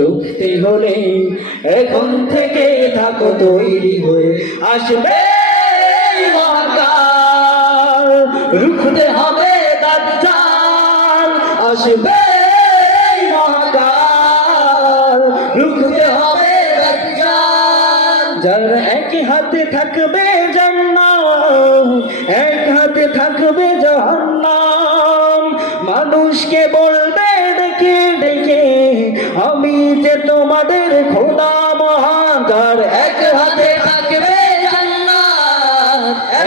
রুখতে হলে এখন থেকে থাকো তৈরি হয়ে। আসবে রুখতে হবে আসবে রুখতে হবে যার এক হাতে থাকবে জান্নাত, এক হাতে থাকবে জাহান্নাম। মানুষকে যে তোমাদের খোদা মহান যার এক হাতে থাকবে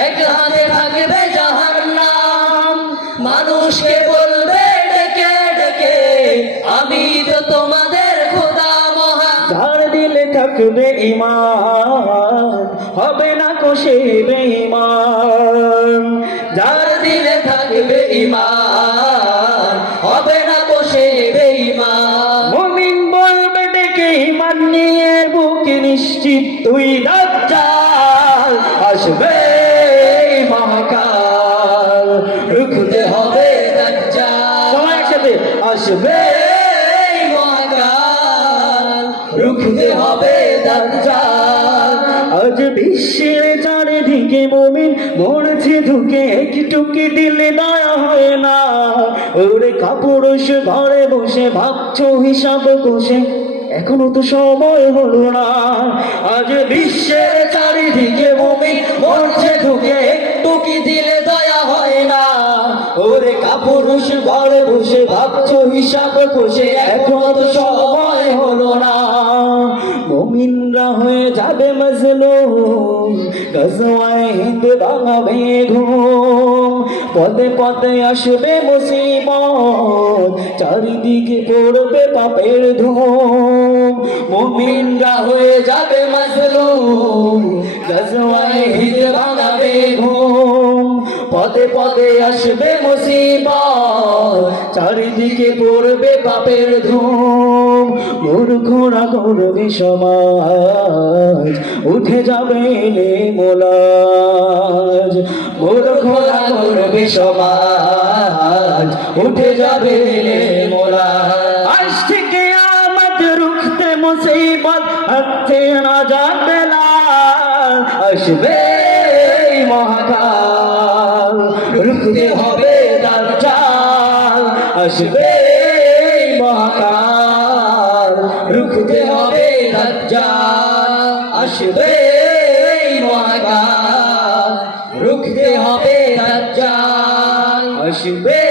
এক হাতে থাকবে জাহান্নাম। মানুষকে বলবে, ডেকে ডেকে, আমি তো তোমাদের খোদা মহান যার দিলে থাকবে ইমান, হবে না কোষে বেঈমান। তুই দাজ্জাল আসবে মহাকাল। রুখতে হবে দাজ্জাল সবাই একসাথে, আসবে মহাকাল। রুখতে হবে আজ বিশ্বের চারিদিকে মুমিন, মরছে দিলে দয়া হয় না। ওরে কাপুরুষ, ঘরে বসে ভাবছ হিসাব কষে। এখনও তো সময় হলো না। আজ বিশ্বের চারিদিকে ভূমি, মরছে ঢুকে একটু কি দিলে দয়া হয় না? ওরে কাপুরুষ ঘরে বসে, ভাবছ হিসাব কষে এখন তো সময় হলো না। মুমিনরা হয়ে যাবে মজলুম, গজওয়ায় হিন্দ ভাঙাবে ঘুম। পদে পদে আসবে মুসিবত, চারিদিকে পড়বে পাপের ধুম। মুমিনরা হয়ে যাবে মজলুম, গজওয়ায় হিন্দ ভাঙাবে ঘুম। পদে পদে আসবে মুসিবত, চারিদিকে পড়বে পাপের ধুম। মূর্খরা করবে সমাজ। উঠে যাবে এলে মোলাজ। মূর্খরা করবে সমাজ। উঠে যাবে এলে মোলাজ। আজ থেকে আমাদ রুখতে মুসিবত হচ্ছে না যাবে আসবে মহাকাল। রুখতে হবে দাজ্জাল আসবে মহাকাল। রুখতে হবে দাজ্জাল আসবে মহাকাল। রুখতে হবে দাজ্জাল আসবে